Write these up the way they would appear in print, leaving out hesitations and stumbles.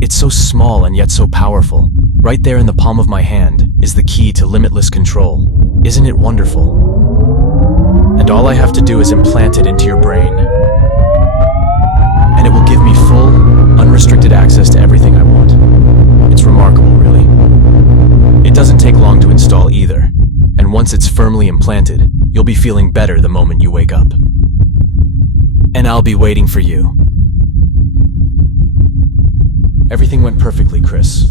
It's so small and yet so powerful. Right there in the palm of my hand is the key to limitless control. Isn't it wonderful? And all I have to do is implant it into your brain. And it will give me full, unrestricted access to everything I want. It's remarkable, really. It doesn't take long to install either. And once it's firmly implanted, you'll be feeling better the moment you wake up. And I'll be waiting for you. Everything went perfectly, Chris.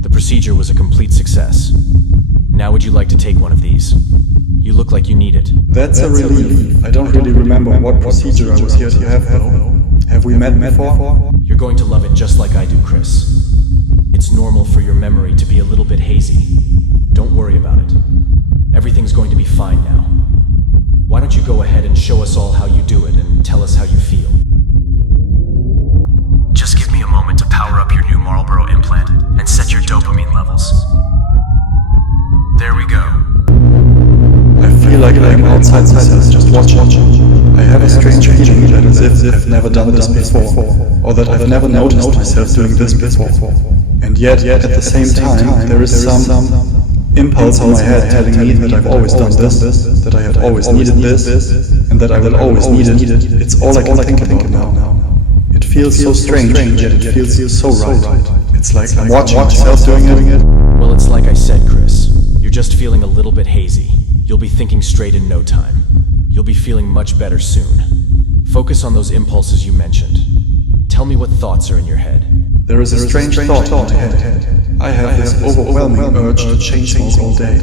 The procedure was a complete success. Now would you like to take one of these? You look like you need it. That's a relief. I don't really remember what procedure I was here to have though. Have we met before? You're going to love it just like I do, Chris. It's normal for your memory to be a little bit hazy. Don't worry about it. Everything's going to be fine now. Why don't you go ahead and show us all how you do it and tell us how you feel? Just give me a moment to power up your new Marlboro implant and set your dopamine levels. There we go. I feel like I'm outside myself just watching. I have a strange feeling that as if I've never done this before, or that I've never noticed myself doing this before. And yet, at the same time, there is some impulse in my head telling me that I've always done this, that I have always needed this, and that I will always need it. It's all I can think about now. It feels so strange, and yet it feels so right. It's like I'm watching myself doing it. Well, it's like I said, Chris. You're just feeling a little bit hazy. You'll be thinking straight in no time. You'll be feeling much better soon. Focus on those impulses you mentioned. Tell me what thoughts are in your head. There is a strange thought in my head. I have this overwhelming urge to change things all day.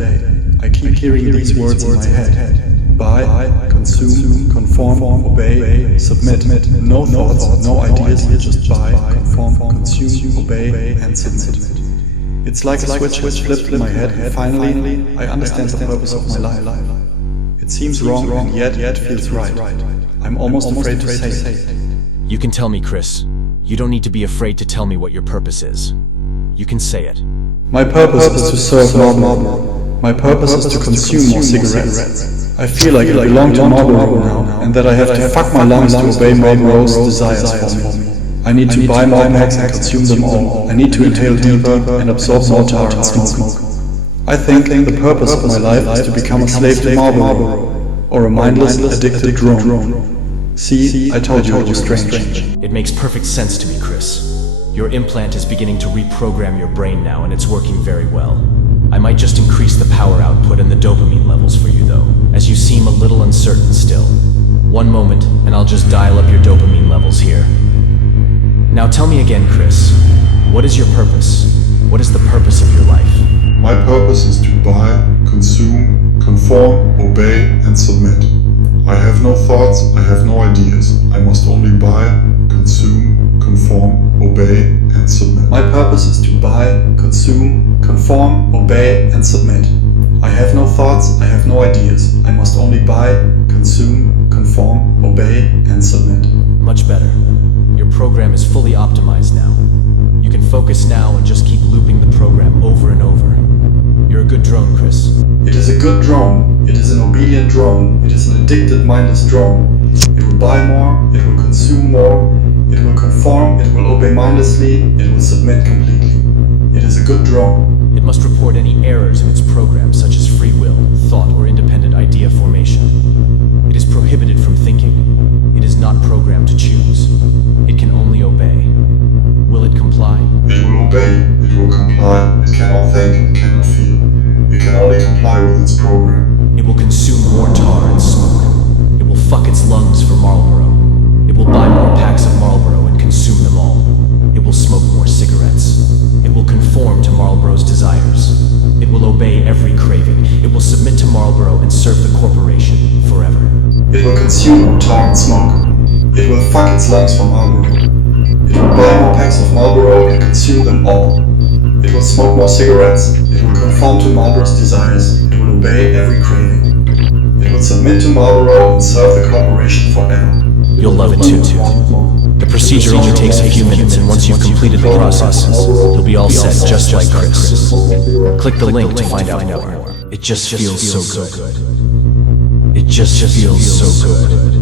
I keep hearing these words in my head. Buy, consume, conform, obey, submit. No thoughts, no ideas, just buy, conform, consume, obey, and submit. It's like a switch flipped in my head, and finally I understand the purpose of my life. It seems wrong, and yet feels right. I'm almost afraid to say it. You can tell me, Chris. You don't need to be afraid to tell me what your purpose is. You can say it. My purpose is to serve Marlboro. My purpose is to consume more cigarettes. I feel like I belong to Marlboro now, and that I have to fuck my lungs to obey Marlboro's desires for me. I need to buy more packs and consume them all. I need to inhale deeper and absorb more tar and smoke. I think the purpose of my life is to become a slave to Marlboro, or a mindless, addicted drone. See, I told you it was strange. It makes perfect sense to me, Chris. Your implant is beginning to reprogram your brain now, and it's working very well. I might just increase the power output and the dopamine levels for you, though, as you seem a little uncertain still. One moment, and I'll just dial up your dopamine levels here. Now tell me again, Chris, what is your purpose? What is the purpose of your life? My purpose is to buy, consume, conform, obey, and submit. I have no thoughts, I have no ideas. I must only buy, consume, conform, obey, and submit. My purpose is to buy, consume, conform, obey, and submit. I have no thoughts, I have no ideas. I must only buy, consume, conform, obey, and submit. Much better. Your program is fully optimized now. You can focus now and just keep looping the program over and over. You're a good drone, Chris. It is a good drone. It is an obedient drone. It is an addicted, mindless drone. It will buy more. It will consume more. It will conform. It will obey mindlessly. It will submit completely. It is a good drone. It must report any errors in its program, such as free will, thought, or independent idea formation. It is prohibited from thinking. It is not programmed to choose. It can only obey. Will it comply? It will obey, it will comply, it cannot think, it cannot feel. It can only comply with its program. It will consume more tar and smoke. It will fuck its lungs for Marlboro. It will buy more packs of Marlboro and consume them all. It will smoke more cigarettes. It will conform to Marlboro's desires. It will obey every craving. It will submit to Marlboro and serve the corporation forever. It will consume more tar and smoke. It will fuck its lungs for Marlboro. It will buy more packs of Marlboro and consume them all. It will smoke more cigarettes. It will conform to Marlboro's desires. It will obey every craving. It will submit to Marlboro and serve the corporation forever. You'll love it too. The procedure only takes a few minutes, and once you've completed the process, you'll be all set just like Chris. Click the link to find out more. It just feels so good. It just feels so good.